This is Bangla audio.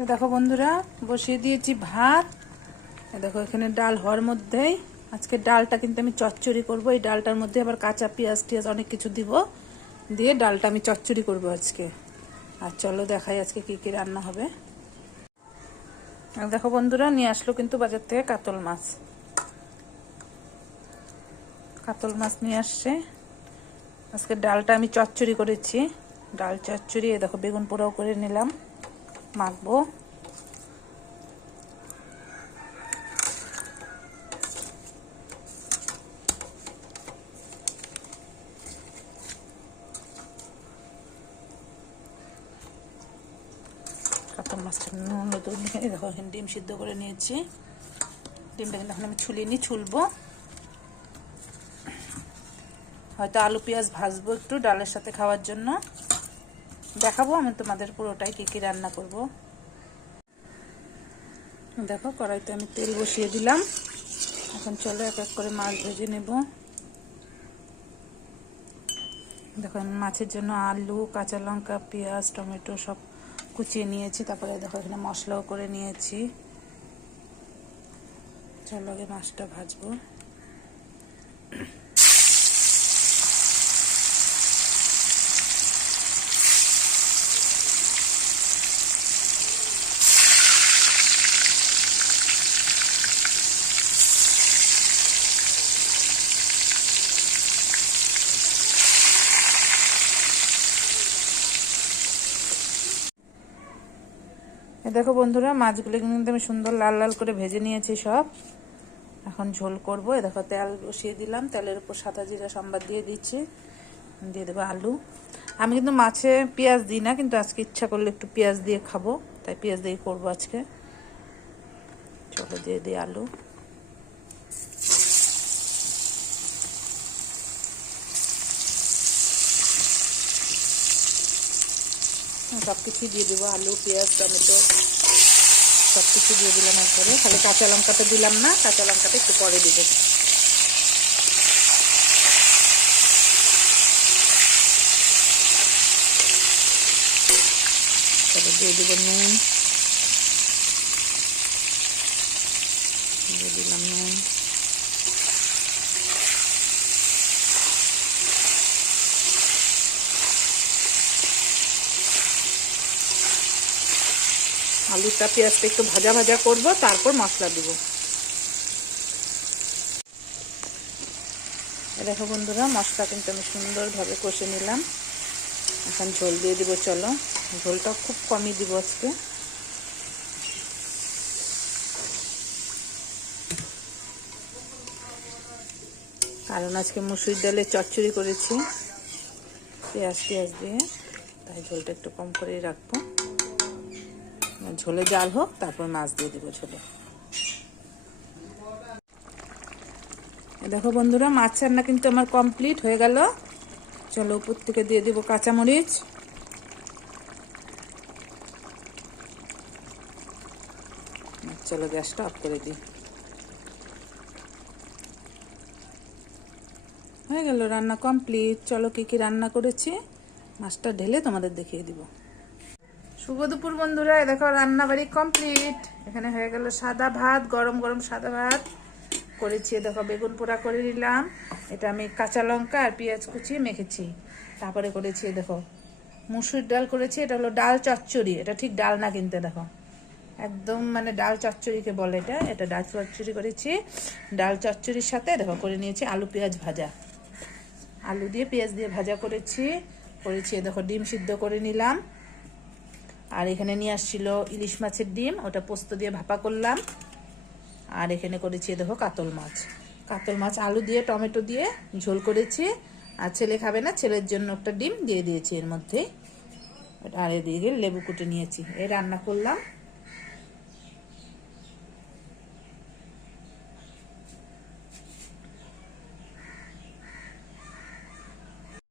দেখো বন্ধুরা, বসিয়ে দিয়েছি ভাত। দেখো এখানে ডাল হওয়ার মধ্যেই আজকে ডালটা কিন্তু আমি চচ্চড়ি করব। এই ডালটার মধ্যে আবার কাঁচা পেঁয়াজ টিয়াজ অনেক কিছু দিব, দিয়ে ডালটা আমি চচ্চড়ি করব আজকে। আর চলো দেখাই আজকে কি কি রান্না হবে। দেখো বন্ধুরা, নিয়ে আসলো কিন্তু বাজার থেকে কাতল মাছ। কাতল মাছ নিয়ে আসছে। আজকে ডালটা আমি চচ্চড়ি করেছি, ডাল চচ্চড়ি। দেখো বেগুন পোড়াও করে নিলাম, মাখবো। কাতল মাছটা নুন দিয়ে দেখো এখানে ডিম সিদ্ধ করে নিয়েছি। ডিমটা কিন্তু এখন আমি ছুলিনি, ছুলবো। হয়তো আলু পেঁয়াজ ভাজবো একটু ডালের সাথে খাওয়ার জন্য। দেখাবো আমি তোমাদের পুরোটাই কি কি রান্না করব। দেখো কড়াইতে আমি তেল বসিয়ে দিলাম। এখন চলো এক এক করে মাছ ভেজে নেব। দেখো আমি মাছের জন্য আলু, কাঁচা লঙ্কা, পেঁয়াজ, টমেটো সব কুচিয়ে নিয়েছি। তারপরে দেখো এখানে মশলাও করে নিয়েছি। চলো আগে মাছটা ভাজবো। দেখো বন্ধুরা, মাছগুলো কিন্তু আমি সুন্দর লাল লাল করে ভেজে নিয়েছি সব। এখন ঝোল করবো। দেখো তেল বসিয়ে দিলাম, তেলের উপর সাদা জিরা সম্বাদ দিয়ে দিচ্ছি। দিয়ে দেবো আলু। আমি কিন্তু মাছে পেঁয়াজ দিই না, কিন্তু আজকে ইচ্ছা করলে একটু পেঁয়াজ দিয়ে খাবো, তাই পেঁয়াজ দিয়ে করবো আজকে। চলো দিয়ে দিই আলু। সব কিছুই দিয়ে দেবো, আলু, পেঁয়াজ, টমেটো সব কিছু দিয়ে দিলাম একবারে। খালি কাঁচা লঙ্কাটা দিলাম না, কাঁচা লঙ্কাটা একটু পরে দিব। তবে দিয়ে দেবো নুন, দিয়ে দিলাম নুন। আলুটা পেঁয়াজটা একটু ভাজা ভাজা করব, তারপর মশলা দিব। দেখো বন্ধুরা, মশলা কিন্তু আমি সুন্দরভাবে কষে নিলাম। এখন ঝোল দিয়ে দিব। চলো, ঝোলটা খুব কমই দিব আজকে। কারণ আজকে মসুর ডালে চচ্চড়ি করেছি পেঁয়াজ দিয়ে, তাই ঝোলটা একটু কম করেই রাখবো। ঝোলে জাল হোক, তারপর মাছ দিয়ে দেবো ঝোলে। দেখো বন্ধুরা, মাছ রান্না কিন্তু আমার কমপ্লিট হয়ে গেল। চলো উপর থেকে দিয়ে দেবো কাঁচামরিচ। চলো গ্যাসটা অফ করে দিই। হয়ে গেল, রান্না কমপ্লিট। চলো কি কি রান্না করেছি মাছটা ঢেলে তোমাদের দেখিয়ে দিব। শুভ দুপুর বন্ধুরা, দেখো রান্না বাড়ি কমপ্লিট। এখানে হয়ে গেল সাদা ভাত, গরম গরম সাদা ভাত করেছি। দেখো বেগুন পোড়া করে নিলাম, এটা আমি কাঁচা লঙ্কা আর পেঁয়াজ কুচিয়ে মেখেছি। তারপরে করেছি দেখো মুসুর ডাল করেছি, এটা হলো ডাল চচ্চড়ি। এটা ঠিক ডাল না কিনতে, দেখো একদম মানে ডাল চচ্চড়িকে বলে এটা। এটা ডাল চচ্চড়ি করেছি। ডাল চচ্চড়ির সাথে দেখো করে নিয়েছি আলু পেঁয়াজ ভাজা। আলু দিয়ে পেঁয়াজ দিয়ে ভাজা করেছি। দেখো ডিম সিদ্ধ করে নিলাম। আর এখানে নিয়ে আসছিল ইলিশ মাছের ডিম, ওটা পোস্ত দিয়ে ভাপা করলাম। আর এখানে করেছি দেখো কাতল মাছ আলু দিয়ে টমেটো দিয়ে ঝোল করেছি। আর ছেলে খাবে না, ছেলের জন্য একটা ডিম দিয়ে দিয়েছি এর মধ্যে। আর এদিকে লেবু কুটে নিয়েছি। এই রান্না করলাম।